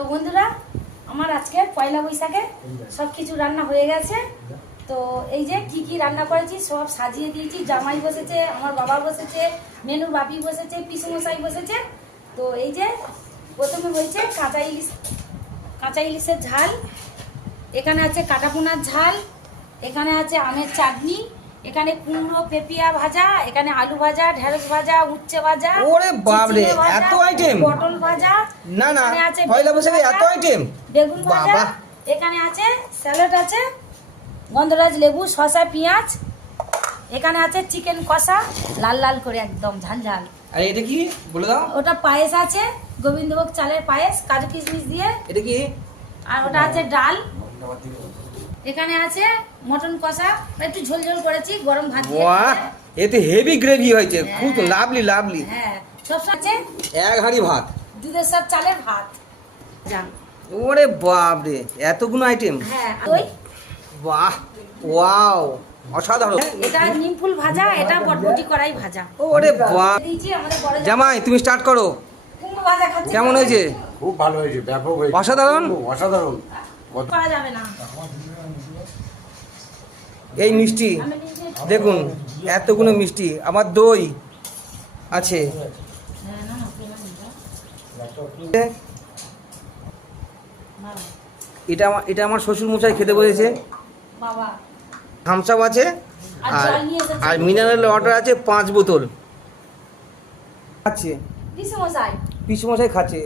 তো বন্ধুরা, আমার আজকে পয়লা বৈশাখে সব কিছু রান্না হয়ে গেছে। তো এই যে কি কি রান্না করেছি সব সাজিয়ে দিয়েছি। জামাই বসেছে, আমার বাবা বসেছে, মেনুর বাপি বসেছে, পিসমশাই বসেছে। তো এই যে প্রথমে হয়েছে কাঁচা ইলিশের ঝাল, এখানে আছে কাটাপোনার ঝাল, এখানে আছে আমের চাটনি, এখানে কুমড়ো পেঁপিয়া ভাজা, এখানে আলু ভাজা, ঢেঁড়স ভাজা, উচ্ছে ভাজা। ওরে বাপ রে, এত আইটেম! পটল ভাজা, না না, এখানে আছে পয়লা বৈশাখে এত আইটেম! বেগুন ভাজা, বাবা! এখানে আছে স্যালাড, আছে গন্ধরাজ লেবু, শসা, পেঁয়াজ, এখানে আছে চিকেন কষা লাল লাল করে একদম ঝাল ঝাল। আর এটা কি বলে দাও? ওটা পায়েস আছে, গোবিন্দভোগ চালের পায়েস কাজু কিশমিশ দিয়ে। এটা কি? আর ওটা আছে ডাল। এখানে আছে মটন কষা, একটু ঝোল ঝোল করেছি, গরম ভাত দিয়ে। বাহ, এতে হেভি গ্রেভি হয়েছে, খুব লাভলি লাভলি। হ্যাঁ, সব আছে এক হাঁড়ি ভাত, দুধের সাথে চালের ভাত। যা, ওরে বাপ রে, এতগুলো আইটেম! হ্যাঁ দই। বাহ, ওয়াও, অসাধারণ! এটা নিম ফুল ভাজা, এটা বটবটি কড়াই ভাজা। ওরে বাপ! দিয়েছি আমাদের বড় জামাই তুমি স্টার্ট করো। কুমড়ো ভাজা খাচ্ছি। কেমন হয়েছে? খুব ভালো হয়েছে, ব্যাপক হয়েছে, অসাধারণ? অসাধারণ। করা যাবে না। এই মিষ্টি আমি নিজে- দেখুন, এতগুলো মিষ্টি, আমার দই আছে। হ্যাঁ, না, না, পেলাম না। বাবা, এটা আমার শ্বশুর মশাই খেতে বলেছে। বাবা। থামস আপ আছে, আর আর জল নিয়ে এসেছে। আর মিনারেল ওয়াটার আছে 5 বোতল। খাচ্ছে, পিসমশাই। পিসমশাই খাচ্ছে।